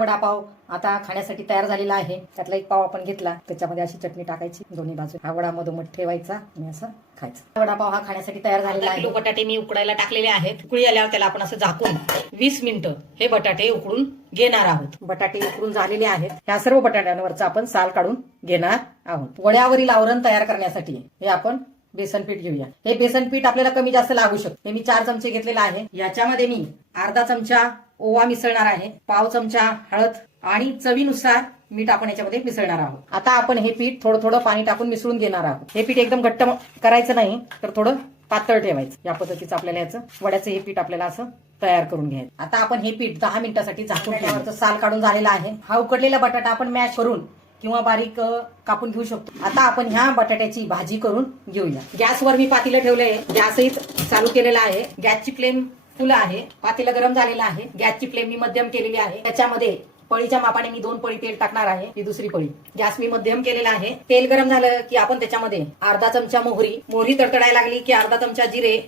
वडापाव आता खाण्यासाठी तयार झालेला आहे। त्यातला एक पाव आपण घेतला, त्याच्यामध्ये अशी चटणी टाकायची, दोन्ही बाजू हा वडा मधोमध ठेवायचा आणि असं खायचं। वडापाव हा खाण्यासाठी तयार झालेला आहे। 1 किलो बटाटे मी उकडायला टाकलेले आहेत। उकळी आल्यावर त्याला आपण असं झाकून 20 मिनिटं हे बटाटे उकडून घेणार आहोत। बटाटे उकडून झालेले आहेत। ह्या सर्व बटाट्यांवरचा आपण साल काढून घेणार आहोत। वड्यावरील आवरण तयार करण्यासाठी हे आपण बेसन पीठ घेऊया। हे बेसन पीठ आपल्याला कमी जास्त लागू शकते। हे मी 4 चमचे घेतलेला आहे। याच्यामध्ये मी अर्धा चमचा ओवा मिसळणार आहे, पाव चमचा हळद आणि चवीनुसार मीठ आपण याच्यामध्ये मिसळणार आहोत। आता आपण हे पीठ थोडं थोडं पाणी टाकून मिसळून घेणार आहोत। हे पीठ एकदम घट्ट करायचं नाही, तर थोडं पातळ ठेवायचं। या पद्धतीचं आपल्याला याचं वड्याचं हे पीठ आपल्याला असं तयार करून घ्यायचं। आता आपण हे पीठ 10 मिनिटांसाठी झाकून ठेवायचं। साल काढून झालेला आहे। हा उकडलेला बटाटा आपण मॅश करून किंवा बारीक कापून घेऊ शकतो। आता आपण ह्या बटाट्याची भाजी करून घेऊया। गॅसवर मी पातेलं ठेवलंय, गॅसही चालू केलेला आहे। गॅसची फ्लेम फुल आहे। पातेलं गरम झालेलं आहे। गॅसची फ्लेम मी मध्यम केलेली आहे। त्याच्यामध्ये पळीच्या मापाने मी 2 पळी तेल टाकणार आहे। ही दुसरी पळी। गॅस मी मध्यम केलेला आहे। तेल गरम झालं की आपण त्याच्यामध्ये अर्धा चमचा मोहरी तडतडायला लागली की अर्धा चमचा जिरे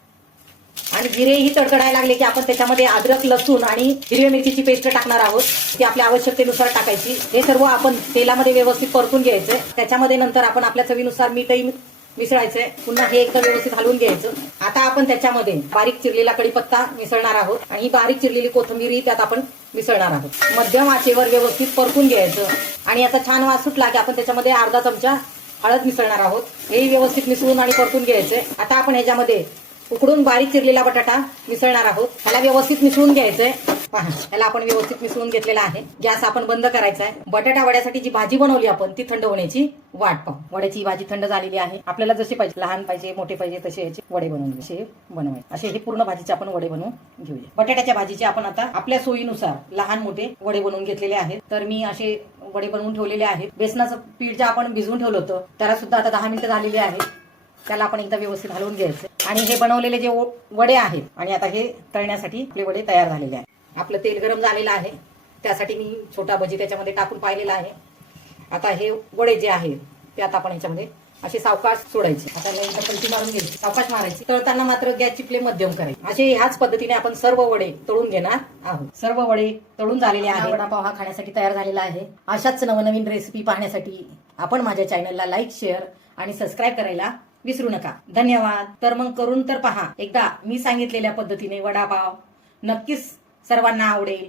आणि जिरेही तडतडायला लागले की आपण त्याच्यामध्ये अद्रक, लसूण आणि हिरव्या मिरचीची पेस्ट टाकणार आहोत। ती आपल्या आवश्यकतेनुसार टाकायची। हे सर्व आपण तेलामध्ये व्यवस्थित परतून घ्यायचं। त्याच्यामध्ये नंतर आपण आपल्या चवीनुसार मीठही मिसळायचंय। पुन्हा हे एकदम व्यवस्थित हलवून घ्यायचं। आता आपण त्याच्यामध्ये बारीक चिरलेला कढीपत्ता मिसळणार आहोत आणि बारीक चिरलेली कोथिंबीर त्यात आपण मिसळणार आहोत। मध्यम आचेवर व्यवस्थित परतून घ्यायचं आणि याचा छान वास सुटला की आपण त्याच्यामध्ये अर्धा चमचा हळद मिसळणार आहोत। हे व्यवस्थित मिसळून आणि परतून घ्यायचंय। आता आपण ह्याच्यामध्ये उकडून बारीक चिरलेला बटाटा मिसळणार आहोत। ह्याला व्यवस्थित मिसळून घ्यायचंय। पहा, ह्याला आपण व्यवस्थित मिसळून घेतलेला आहे। गॅस आपण बंद करायचा आहे। बटाटा वड्यासाठी जी भाजी बनवली आपण ती थंड होण्याची वाट पाहू। वड्याची भाजी थंड झालेली आहे। आपल्याला जसे पाहिजे, लहान पाहिजे, मोठे पाहिजे, तसे याचे वडे बनवायचे। असे हे पूर्ण भाजीचे आपण वडे बनवून घेऊया। बटाट्याच्या भाजीचे आपण आता आपल्या सोयीनुसार लहान मोठे वडे बनवून घेतलेले आहेत। तर मी असे वडे बनवून ठेवलेले आहेत। बेसनाचं पीठ जे आपण भिजवून ठेवलं होतं त्याला सुद्धा आता 10 मिनिटं झालेली आहेत। त्याला आपण एकदा व्यवस्थित हलवून घ्यायचं आणि हे बनवलेले जे वडे आहेत आणि आता हे तळण्यासाठी आपले वडे तयार झालेले आहेत। आपलं तेल गरम झालेलं आहे, त्यासाठी मी छोटा भजी त्याच्यामध्ये टाकून पाहिलेला आहे। आता हे वडे जे आहेत ते आता आपण ह्याच्यामध्ये असे सावकाश सोडायचे। आता एकदा पलटी मारून घ्यायची, सावकाश मारायची। तळताना मात्र गॅसची फ्लेम मध्यम करायची। असे ह्याच पद्धतीने आपण सर्व वडे तळून घेणार आहोत। सर्व वडे तळून झालेले आहेत। वडापाव हा खाण्यासाठी तयार झालेला आहे। अशाच नवनवीन रेसिपी पाहण्यासाठी आपण माझ्या चॅनलला लाईक, शेअर आणि सबस्क्राईब करायला विसरू नका। धन्यवाद। तर मग करून तर पहा, एकदा मी सांगितलेल्या पद्धतीने वडापाव नक्कीच सर्वांना आवडेल।